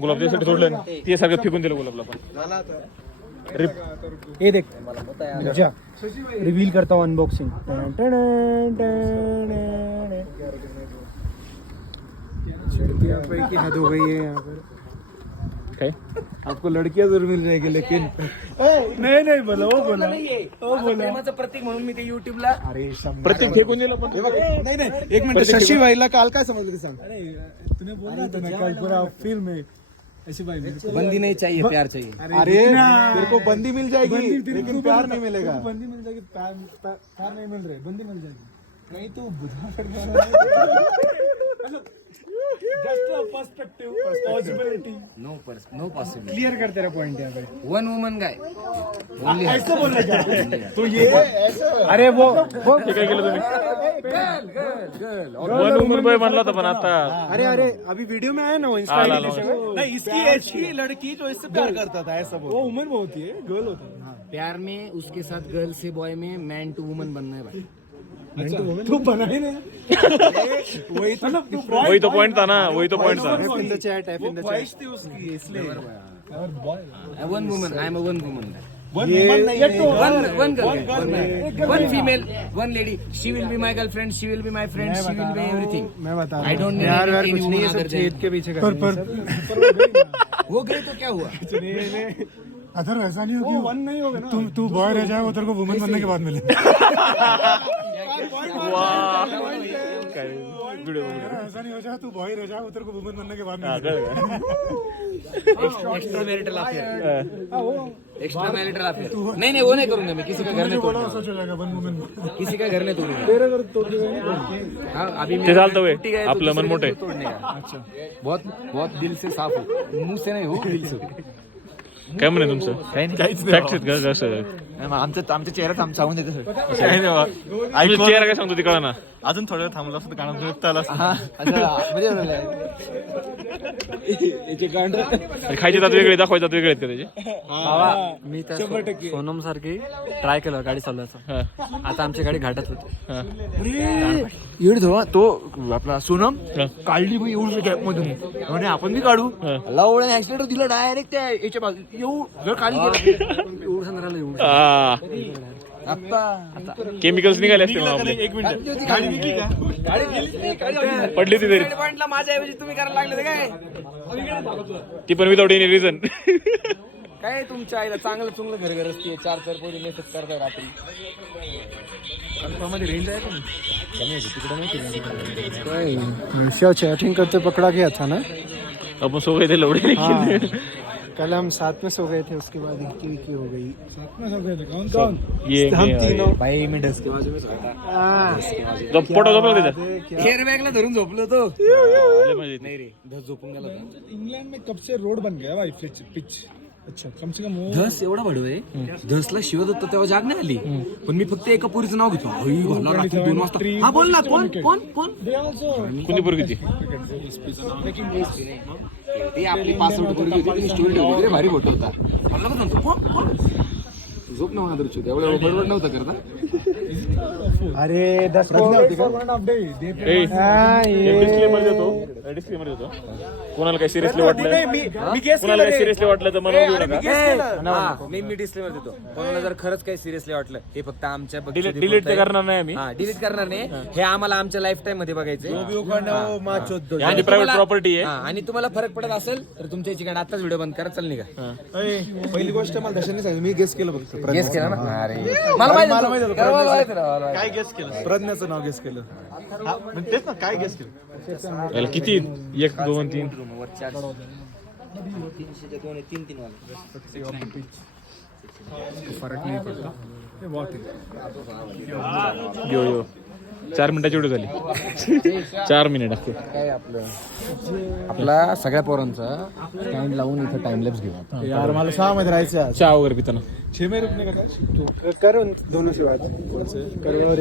गुलाब त्यासाठी सोडलं ना ते सगळं फेकून दिलं गुलाबला पण ये देख जा रिवील करता हूँ अनबॉक्सिंग की हद हो गई है यहाँ पर काय आपको लड़कियां जरूर मिल जाएगी लेकिन नहीं बोला वो बोला प्रेमाचं प्रतीक म्हणून मी ते युट्यूबला अरे प्रत्येक फेकून दिलं पण नहीं एक मिनट शशि भाईला काल काय समजलं ते सांग अरे तूने बोला था ना कल पूरा फिल्म है ऐसे भाई बंदी नहीं चाहिए प्यार चाहिए अरे तेरे को बंदी मिल जाएगी लेकिन प्यार नहीं मिलेगा बंदी मिल जाएगी प्यार नहीं मिल रहे बंदी मिल जाएगी नहीं तो बुधा just a perspective possibility no possible clear कर तेरा पॉइंट यहाँ पे वन वुमन गाय ऐसे बोल रहा क्या तो ये अरे वो हे काय केलं तुम्ही वन वुमन बॉय म्हणला होता पण आता अरे अभी वीडियो में आया ना वो इंस्टा आला, नहीं इसकी ऐसी लड़की जो इससे प्यार करता था ऐसा वो वुमन वो होती है गर्ल होता है प्यार में उसके साथ गर्ल से बॉय में मैन टू वुमन बनना है भाई तू बना ही नहीं वही वही तो पॉइंट था ना वही तो पॉइंट था इन द चैट है इन द चैट थी उसकी इसलिए one woman I am a one woman ये one female one lady she will be my girlfriend she will be my friend she will be everything मैं बता I don't यार need कुछ नहीं है सब छेद के पीछे पर वो गए तो क्या हुआ अदर वैसा नहीं होगा वन नहीं होगा ना तू बॉय रह जाए वो तेरे को वुमन बनने के बाद मिले ऐसा नहीं हो जाए तू बॉय रह जाए वो तेरे को वुमन बनने के बाद मिले extra marital affair extra marital affair नहीं वो नहीं करूंगा मैं किसी का घर नहीं तोड़ूंगा सच हो जाएगा वन वुमन किसी का घर नहीं तोड़ूंगा तेरे घर तोड़ हाँ अभी ते चालतं मैं व्हय. टूटी गया तो आपलं मन किसी मोठं को तोड़ने का अच्छा बहुत दिल से साफ हो मुंह से नहीं हो दिल से काय म्हणे तुमचं काहीच फॅक्ट आहेत का कसं आमच्या चेहऱ्यात आम सांगून देतो सर तुझा चेहरा काय सांगतो ती कळा ना अजून थोडं वेळ थांबलं असतं कानात व्यक्त आला असतं. खायचे दात वेगळे दाखवायचे दात वेगळे आहेत का त्याचे मी त्या सोनम सारखी ट्राय केलं गाडी चालवायचं आता आमची गाडी घाटात होती एवढं धवा तो आपला सोनम काढली मग एवढं गॅप मधून म्हणे आपण मी काढू लावड्याने ऍक्सिडेंट दिला डायरेक्ट त्या याच्या बाजू एवढं खाली गेलं एवढं राहिलं एवढं केमिकल्स निघाले असते मग आपले एक मिनिट गाडी विकली का पडली ती तरी पॉइंटला माझ्या ऐवजी तुम्ही करायला लागले काय ती पण विदाउट एनी रिझन काय तुमच्या आईला चांगलं चुंगलं घर असते चार पोरी मेसेज करताय रात्री रेंज आहे का चैटिंग करते पकड़ा गया था ना आपण सो गए थे लवडे कल हम साथ में सो गए थे उसके बाद इक्की हो गई साथ में सो गए थे कौन ये हम तीनों भाई मी डस के बाजू में सोता पोटा झोपला त्याचा हेअर बॅगला धरून झोपलो तो नाही रे धस झोपून गेला इंग्लैंड में कब से रोड बन गया भाई पिच अच्छा कम से कम धस एवढा भाडू आहे धसला शिवत होता तेव्हा जाग नाही आली पण मी फक्त एका पोरीचं नाव घेतो अई, भला रात्री 2 वाजता हा बोल ना कोण कोणती पोरगीची ते आपली पासवर्ड करून होती तुम्ही स्टोरी ठेवली होती रे, भारी फोटो होता मला पण म्हणतो कोण झोप ना मला दर्शवत एवढं बडबड नव्हतं करता अरे 10 डिस्क्लेमर देतो कोणाला काही सिरियसली वाटलं कोणाला काही सिरियसली वाटलं तर मला घेऊ नका मी डिस्क्लेमर देतो कोणाला जर खरंच काही सिरियसली वाटलं हे फक्त आमच्या डिलीट तर करणार नाही आम्ही डिलीट करणार नाही हे आम्हाला आमच्या लाईफ टाइम मध्ये बघायचंय आणि प्रायव्हेट प्रॉपर्टी आहे आणि तुम्हाला फरक पडत असेल तर तुमच्या इकडे आताच व्हिडिओ बंद करा चालली का पहिली गोष्ट मला दर्शनने सांगितलं मी गेस केलं फक्त गेस केला ना अरे मला माहिती होतं. काय गेस केलं प्रज्ञाचं नाव गेस केलं तेच ना काय गेस केलं याला किती 1 2 3 फरक नहीं पड़ता ये बहुत यो 4 मिनिटाची व्हिडिओ झाली 4 मिनिट असते काय आपला सगळ्या पोरांचा स्टँड लावून इथं टाइम लॅप्स घेऊ यार मला 6 मध्ये राहायचं चहा वगैरे पिताना 6 में रुकने का था तो कर दोनों से बात करो